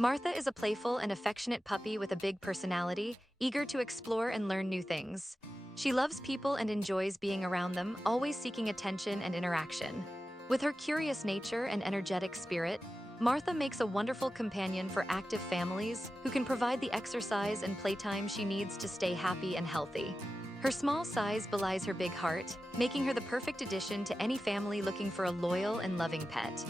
Martha is a playful and affectionate puppy with a big personality, eager to explore and learn new things. She loves people and enjoys being around them, always seeking attention and interaction. With her curious nature and energetic spirit, Martha makes a wonderful companion for active families who can provide the exercise and playtime she needs to stay happy and healthy. Her small size belies her big heart, making her the perfect addition to any family looking for a loyal and loving pet.